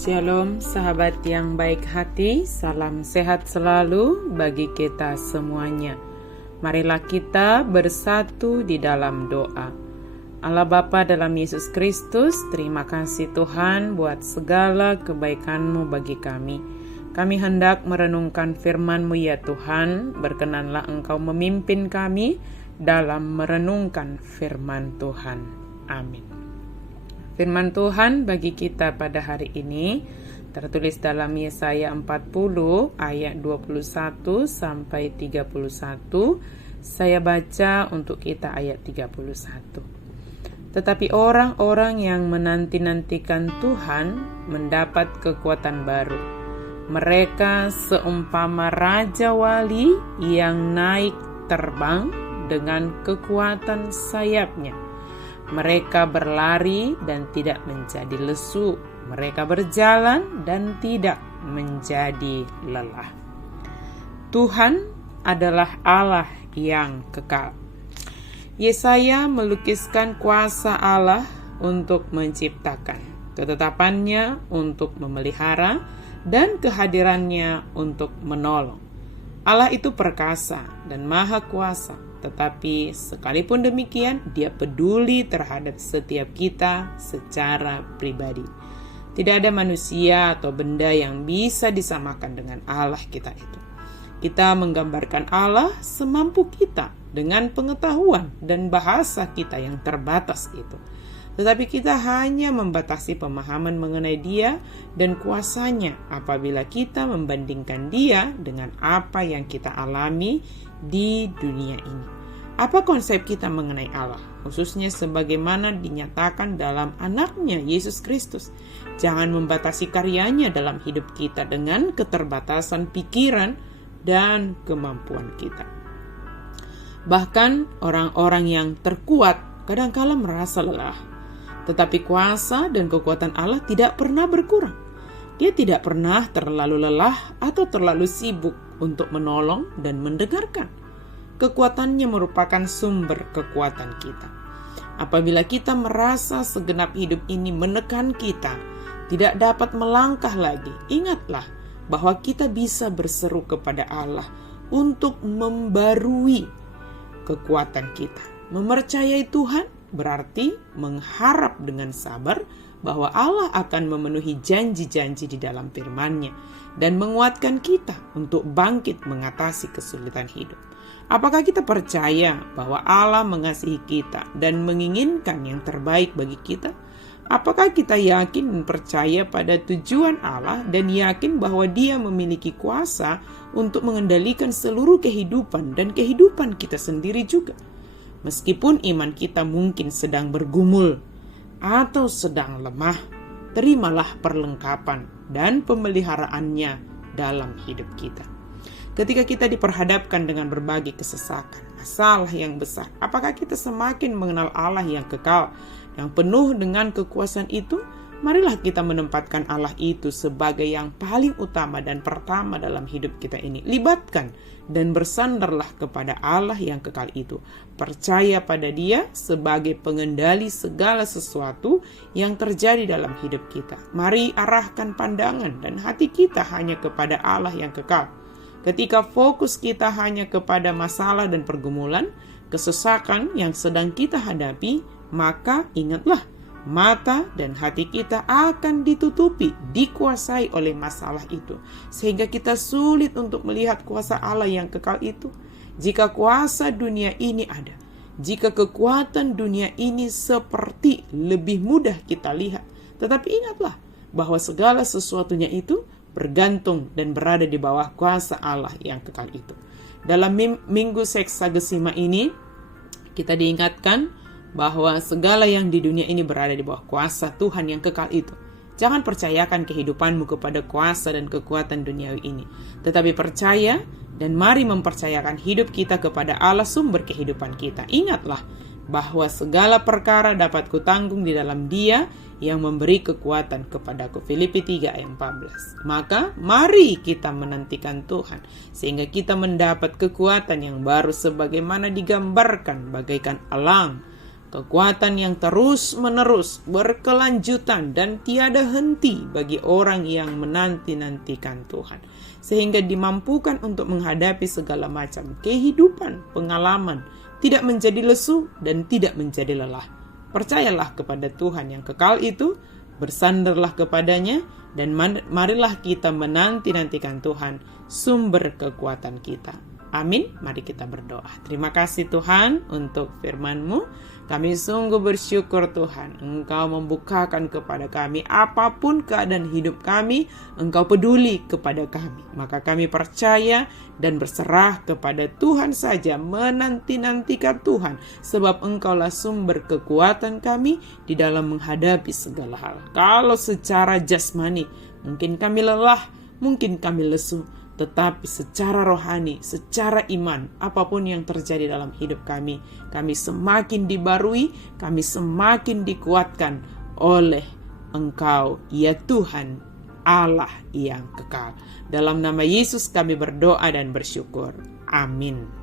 Shalom sahabat yang baik hati, salam sehat selalu bagi kita semuanya. Marilah kita bersatu di dalam doa. Allah Bapa dalam Yesus Kristus, terima kasih Tuhan buat segala kebaikan-Mu bagi kami. Kami hendak merenungkan firman-Mu ya Tuhan, berkenanlah Engkau memimpin kami dalam merenungkan firman Tuhan. Amin. Firman Tuhan bagi kita pada hari ini tertulis dalam Yesaya 40 ayat 21 sampai 31. Saya baca untuk kita ayat 31. Tetapi orang-orang yang menanti-nantikan Tuhan mendapat kekuatan baru. Mereka seumpama raja wali yang naik terbang dengan kekuatan sayapnya. Mereka berlari dan tidak menjadi lesu. Mereka berjalan dan tidak menjadi lelah. Tuhan adalah Allah yang kekal. Yesaya melukiskan kuasa Allah untuk menciptakan, ketetapannya untuk memelihara, dan kehadirannya untuk menolong. Allah itu perkasa dan maha kuasa. Tetapi sekalipun demikian, Dia peduli terhadap setiap kita secara pribadi. Tidak ada manusia atau benda yang bisa disamakan dengan Allah kita itu. Kita menggambarkan Allah semampu kita dengan pengetahuan dan bahasa kita yang terbatas itu. Tetapi kita hanya membatasi pemahaman mengenai Dia dan kuasanya apabila kita membandingkan Dia dengan apa yang kita alami di dunia ini. Apa konsep kita mengenai Allah, khususnya sebagaimana dinyatakan dalam anaknya Yesus Kristus? Jangan membatasi karyanya dalam hidup kita dengan keterbatasan pikiran dan kemampuan kita. Bahkan orang-orang yang terkuat kadangkala merasa lelah. Tetapi kuasa dan kekuatan Allah tidak pernah berkurang. Dia tidak pernah terlalu lelah atau terlalu sibuk untuk menolong dan mendengarkan. Kekuatannya merupakan sumber kekuatan kita. Apabila kita merasa segenap hidup ini menekan kita, tidak dapat melangkah lagi, ingatlah bahwa kita bisa berseru kepada Allah untuk membarui kekuatan kita. Mempercayai Tuhan berarti mengharap dengan sabar bahwa Allah akan memenuhi janji-janji di dalam firman-Nya dan menguatkan kita untuk bangkit mengatasi kesulitan hidup. Apakah kita percaya bahwa Allah mengasihi kita dan menginginkan yang terbaik bagi kita? Apakah kita yakin dan percaya pada tujuan Allah dan yakin bahwa Dia memiliki kuasa untuk mengendalikan seluruh kehidupan dan kehidupan kita sendiri juga? Meskipun iman kita mungkin sedang bergumul atau sedang lemah, terimalah perlengkapan dan pemeliharaannya dalam hidup kita. Ketika kita diperhadapkan dengan berbagai kesesakan, masalah yang besar, apakah kita semakin mengenal Allah yang kekal, yang penuh dengan kekuasaan itu? Marilah kita menempatkan Allah itu sebagai yang paling utama dan pertama dalam hidup kita ini. Libatkan dan bersandarlah kepada Allah yang kekal itu. Percaya pada Dia sebagai pengendali segala sesuatu yang terjadi dalam hidup kita. Mari arahkan pandangan dan hati kita hanya kepada Allah yang kekal. Ketika fokus kita hanya kepada masalah dan pergumulan, kesesakan yang sedang kita hadapi, maka ingatlah, mata dan hati kita akan ditutupi, dikuasai oleh masalah itu. Sehingga kita sulit untuk melihat kuasa Allah yang kekal itu. Jika kuasa dunia ini ada, jika kekuatan dunia ini seperti lebih mudah kita lihat. Tetapi ingatlah bahwa segala sesuatunya itu bergantung dan berada di bawah kuasa Allah yang kekal itu. Dalam minggu Seksagesima ini, kita diingatkan bahwa segala yang di dunia ini berada di bawah kuasa Tuhan yang kekal itu. Jangan percayakan kehidupanmu kepada kuasa dan kekuatan duniawi ini, tetapi percaya dan mari mempercayakan hidup kita kepada Allah sumber kehidupan kita. Ingatlah bahwa segala perkara dapat kutanggung di dalam Dia yang memberi kekuatan kepadaku. Filipi 3 ayat 14. Maka mari kita menantikan Tuhan sehingga kita mendapat kekuatan yang baru sebagaimana digambarkan bagaikan elang kekuatan yang terus-menerus, berkelanjutan, dan tiada henti bagi orang yang menanti-nantikan Tuhan. Sehingga dimampukan untuk menghadapi segala macam kehidupan, pengalaman, tidak menjadi lesu dan tidak menjadi lelah. Percayalah kepada Tuhan yang kekal itu, bersandarlah kepadanya, dan marilah kita menanti-nantikan Tuhan, sumber kekuatan kita. Amin. Mari kita berdoa. Terima kasih Tuhan untuk firman-Mu. Kami sungguh bersyukur Tuhan, Engkau membukakan kepada kami apapun keadaan hidup kami, Engkau peduli kepada kami. Maka kami percaya dan berserah kepada Tuhan saja, menanti-nantikan Tuhan, sebab Engkaulah sumber kekuatan kami di dalam menghadapi segala hal. Kalau secara jasmani, mungkin kami lelah, mungkin kami lesu, tetapi secara rohani, secara iman, apapun yang terjadi dalam hidup kami semakin dibarui, kami semakin dikuatkan oleh Engkau, ya Tuhan, Allah yang kekal. Dalam nama Yesus kami berdoa dan bersyukur. Amin.